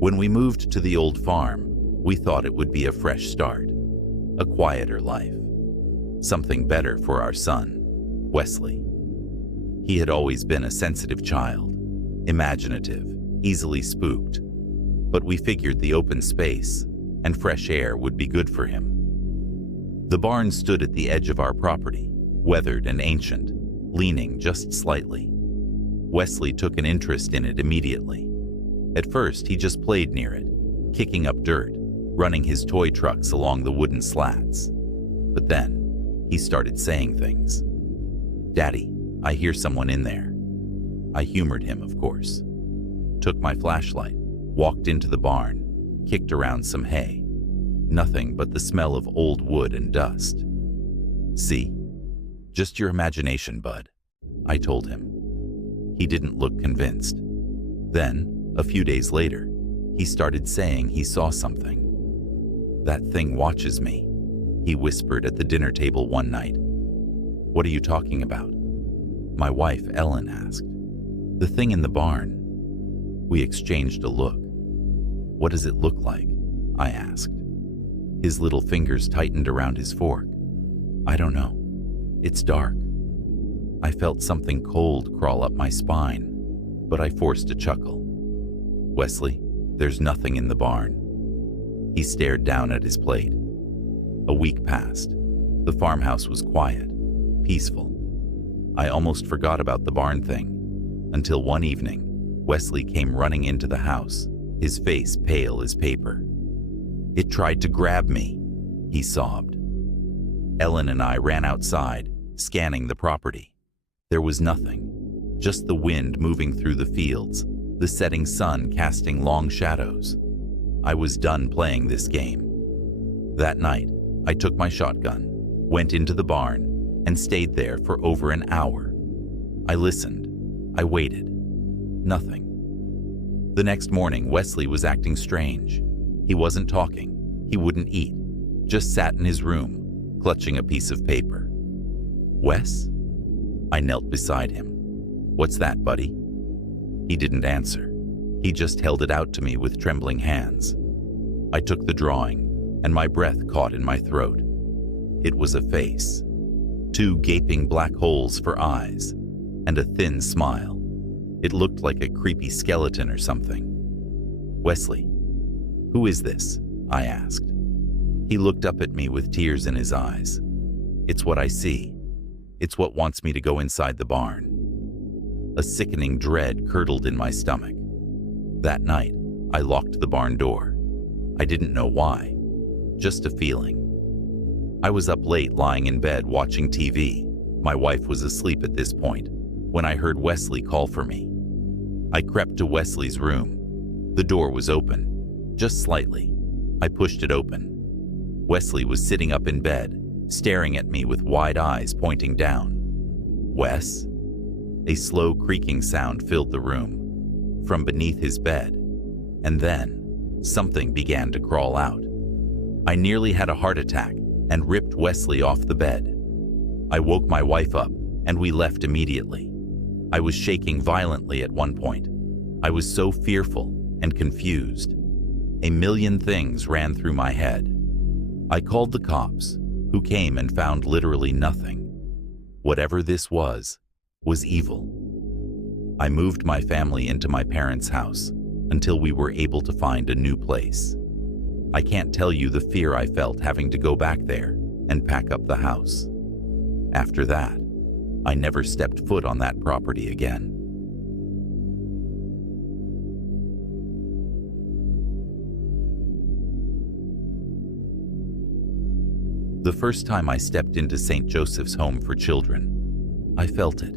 When we moved to the old farm, we thought it would be a fresh start, a quieter life, something better for our son, Wesley. He had always been a sensitive child, imaginative, easily spooked, but we figured the open space and fresh air would be good for him. The barn stood at the edge of our property, weathered and ancient, leaning just slightly. Wesley took an interest in it immediately. At first, he just played near it, kicking up dirt, running his toy trucks along the wooden slats. But then, he started saying things. "Daddy, I hear someone in there." I humored him, of course. Took my flashlight, walked into the barn, kicked around some hay. Nothing but the smell of old wood and dust. "See? Just your imagination, bud," I told him. He didn't look convinced. Then, a few days later, he started saying he saw something. "That thing watches me," he whispered at the dinner table one night. "What are you talking about?" My wife, Ellen, asked. "The thing in the barn." We exchanged a look. "What does it look like?" I asked. His little fingers tightened around his fork. "I don't know. It's dark." I felt something cold crawl up my spine, but I forced a chuckle. "Wesley, there's nothing in the barn." He stared down at his plate. A week passed. The farmhouse was quiet, peaceful. I almost forgot about the barn thing, until one evening, Wesley came running into the house, his face pale as paper. "It tried to grab me," he sobbed. Ellen and I ran outside, scanning the property. There was nothing, just the wind moving through the fields, the setting sun casting long shadows. I was done playing this game. That night, I took my shotgun, went into the barn, and stayed there for over an hour. I listened. I waited. Nothing. The next morning, Wesley was acting strange. He wasn't talking. He wouldn't eat. Just sat in his room, clutching a piece of paper. "Wes?" I knelt beside him. "What's that, buddy?" He didn't answer. He just held it out to me with trembling hands. I took the drawing, and my breath caught in my throat. It was a face. 2 gaping black holes for eyes, and a thin smile. It looked like a creepy skeleton or something. "Wesley, who is this?" I asked. He looked up at me with tears in his eyes. "It's what I see. It's what wants me to go inside the barn." A sickening dread curdled in my stomach. That night, I locked the barn door. I didn't know why, just a feeling. I was up late lying in bed watching TV. My wife was asleep at this point, when I heard Wesley call for me. I crept to Wesley's room. The door was open, just slightly. I pushed it open. Wesley was sitting up in bed, staring at me with wide eyes pointing down. "Wes?" A slow creaking sound filled the room, from beneath his bed, and then something began to crawl out. I nearly had a heart attack and ripped Wesley off the bed. I woke my wife up, and we left immediately. I was shaking violently at one point. I was so fearful and confused. A million things ran through my head. I called the cops, who came and found literally nothing. Whatever this was evil. I moved my family into my parents' house until we were able to find a new place. I can't tell you the fear I felt having to go back there and pack up the house. After that, I never stepped foot on that property again. The first time I stepped into St. Joseph's Home for Children, I felt it.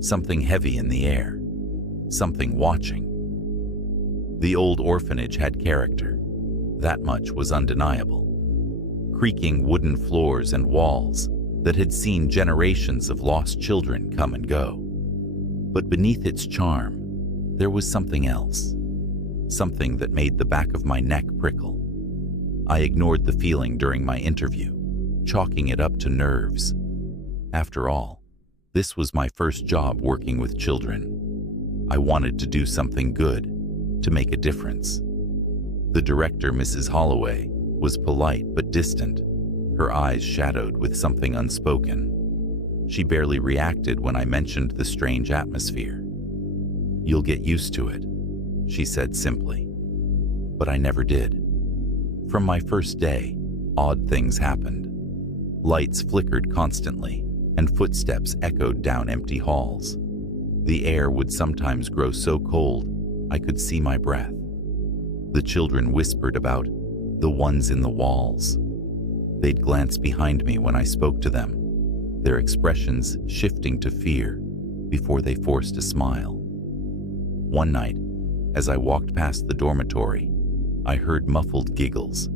Something heavy in the air. Something watching. The old orphanage had character. That much was undeniable. Creaking wooden floors and walls that had seen generations of lost children come and go. But beneath its charm, there was something else. Something that made the back of my neck prickle. I ignored the feeling during my interview, chalking it up to nerves. After all, this was my first job working with children. I wanted to do something good, to make a difference. The director, Mrs. Holloway, was polite but distant, her eyes shadowed with something unspoken. She barely reacted when I mentioned the strange atmosphere. "You'll get used to it," she said simply. But I never did. From my first day, odd things happened. Lights flickered constantly, and footsteps echoed down empty halls. The air would sometimes grow so cold I could see my breath. The children whispered about the ones in the walls. They'd glance behind me when I spoke to them, their expressions shifting to fear before they forced a smile. One night, as I walked past the dormitory, I heard muffled giggles,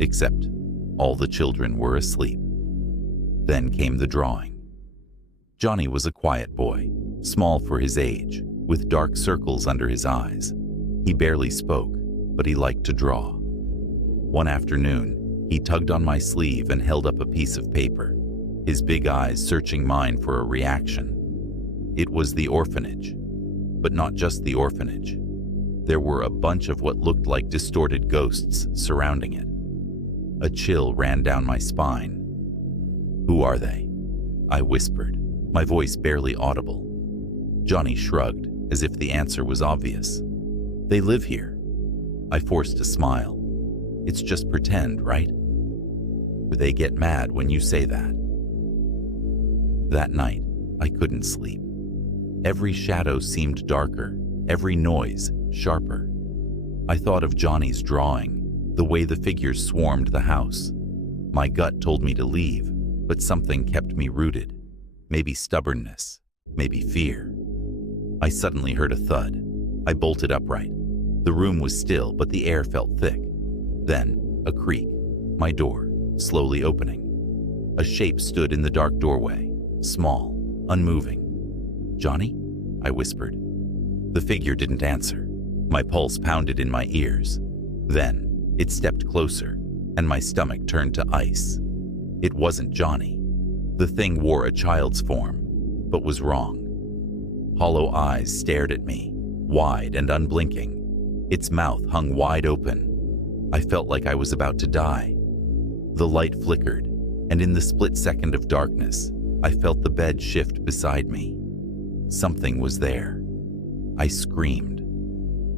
except all the children were asleep. Then came the drawing. Johnny was a quiet boy, small for his age, with dark circles under his eyes. He barely spoke, but he liked to draw. One afternoon, he tugged on my sleeve and held up a piece of paper, his big eyes searching mine for a reaction. It was the orphanage, but not just the orphanage. There were a bunch of what looked like distorted ghosts surrounding it. A chill ran down my spine. "Who are they?" I whispered, my voice barely audible. Johnny shrugged, as if the answer was obvious. "They live here." I forced a smile. "It's just pretend, right?" "They get mad when you say that." That night, I couldn't sleep. Every shadow seemed darker, every noise sharper. I thought of Johnny's drawing, the way the figures swarmed the house. My gut told me to leave, but something kept me rooted. Maybe stubbornness, maybe fear. I suddenly heard a thud. I bolted upright. The room was still, but the air felt thick. Then, a creak, my door slowly opening. A shape stood in the dark doorway, small, unmoving. "Johnny?" I whispered. The figure didn't answer. My pulse pounded in my ears. Then, it stepped closer, and my stomach turned to ice. It wasn't Johnny. The thing wore a child's form, but was wrong. Hollow eyes stared at me, wide and unblinking. Its mouth hung wide open. I felt like I was about to die. The light flickered, and in the split second of darkness, I felt the bed shift beside me. Something was there. I screamed.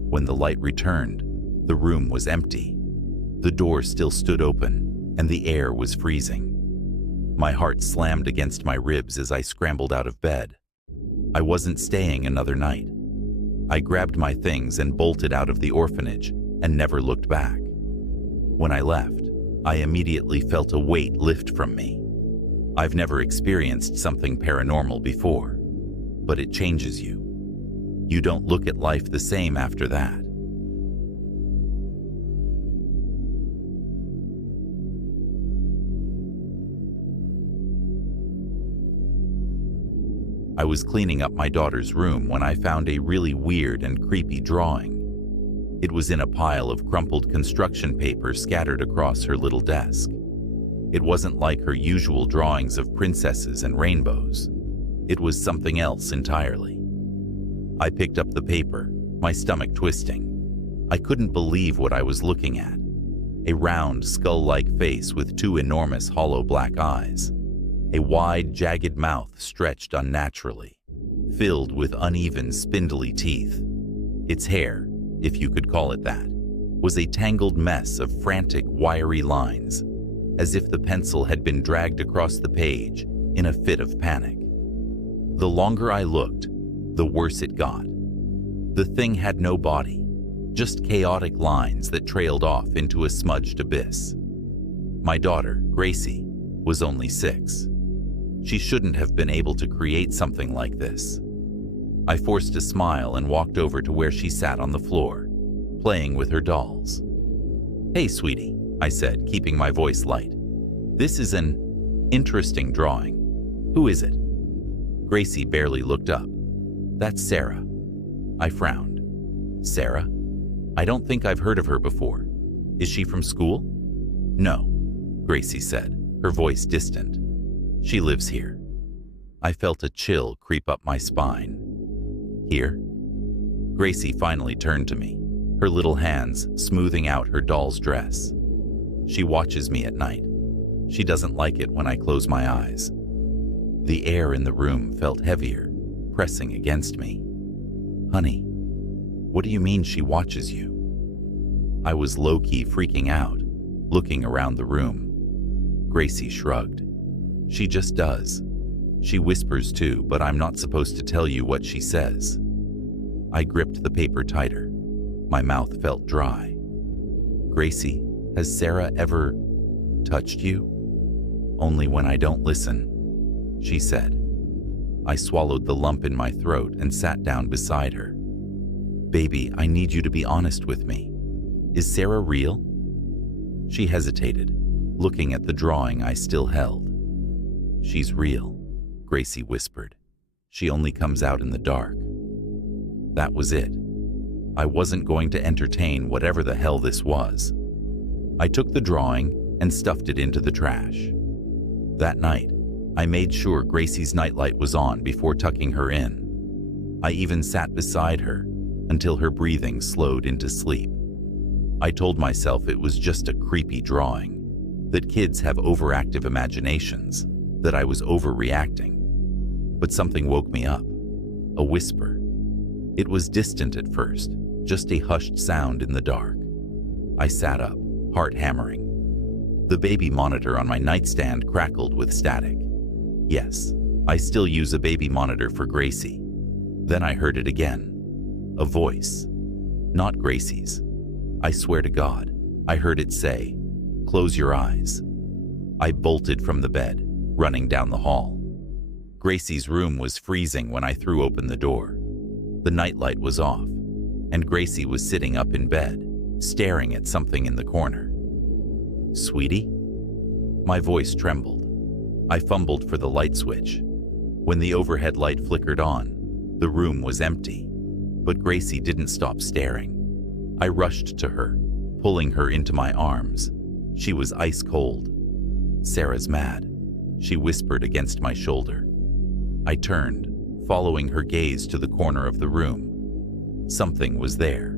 When the light returned, the room was empty. The door still stood open, and the air was freezing. My heart slammed against my ribs as I scrambled out of bed. I wasn't staying another night. I grabbed my things and bolted out of the orphanage and never looked back. When I left, I immediately felt a weight lift from me. I've never experienced something paranormal before, but it changes you. You don't look at life the same after that. I was cleaning up my daughter's room when I found a really weird and creepy drawing. It was in a pile of crumpled construction paper scattered across her little desk. It wasn't like her usual drawings of princesses and rainbows. It was something else entirely. I picked up the paper, my stomach twisting. I couldn't believe what I was looking at. A round, skull-like face with two enormous hollow black eyes. A wide, jagged mouth stretched unnaturally, filled with uneven, spindly teeth. Its hair, if you could call it that, was a tangled mess of frantic, wiry lines, as if the pencil had been dragged across the page in a fit of panic. The longer I looked, the worse it got. The thing had no body, just chaotic lines that trailed off into a smudged abyss. My daughter, Gracie, was only 6. She shouldn't have been able to create something like this. I forced a smile and walked over to where she sat on the floor, playing with her dolls. "Hey, sweetie," I said, keeping my voice light. "This is an interesting drawing. Who is it?" Gracie barely looked up. "That's Sarah." I frowned. "Sarah? I don't think I've heard of her before. Is she from school?" "No," Gracie said, her voice distant. "She lives here." I felt a chill creep up my spine. "Here?" Gracie finally turned to me. her little hands smoothing out her doll's dress. She watches me at night. She doesn't like it when I close my eyes. The air in the room felt heavier, pressing against me. Honey, what do you mean she watches you? I was low-key freaking out, looking around the room. Gracie shrugged. She just does. She whispers too, but I'm not supposed to tell you what she says. I gripped the paper tighter. My mouth felt dry. Gracie, has Sarah ever touched you? Only when I don't listen, she said. I swallowed the lump in my throat and sat down beside her. Baby, I need you to be honest with me. Is Sarah real? She hesitated, looking at the drawing I still held. She's real, Gracie whispered. She only comes out in the dark. That was it. I wasn't going to entertain whatever the hell this was. I took the drawing and stuffed it into the trash. That night, I made sure Gracie's nightlight was on before tucking her in. I even sat beside her until her breathing slowed into sleep. I told myself it was just a creepy drawing, that kids have overactive imaginations, that I was overreacting. But something woke me up, a whisper. It was distant at first, just a hushed sound in the dark. I sat up, heart hammering. The baby monitor on my nightstand crackled with static. Yes, I still use a baby monitor for Gracie. Then I heard it again. A voice. Not Gracie's. I swear to God, I heard it say, "Close your eyes." I bolted from the bed, running down the hall. Gracie's room was freezing when I threw open the door. The nightlight was off, and Gracie was sitting up in bed, staring at something in the corner. Sweetie? My voice trembled. I fumbled for the light switch. When the overhead light flickered on, the room was empty, but Gracie didn't stop staring. I rushed to her, pulling her into my arms. She was ice cold. Sarah's mad, she whispered against my shoulder. I turned, following her gaze to the corner of the room. Something was there,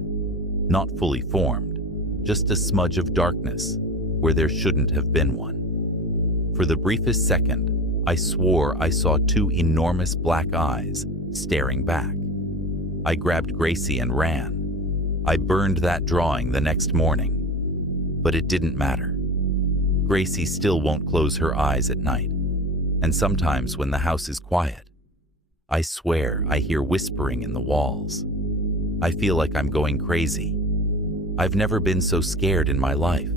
not fully formed, just a smudge of darkness where there shouldn't have been one. For the briefest second, I swore I saw two enormous black eyes staring back. I grabbed Gracie and ran. I burned that drawing the next morning, but it didn't matter. Gracie still won't close her eyes at night, and sometimes when the house is quiet, I swear I hear whispering in the walls. I feel like I'm going crazy. I've never been so scared in my life.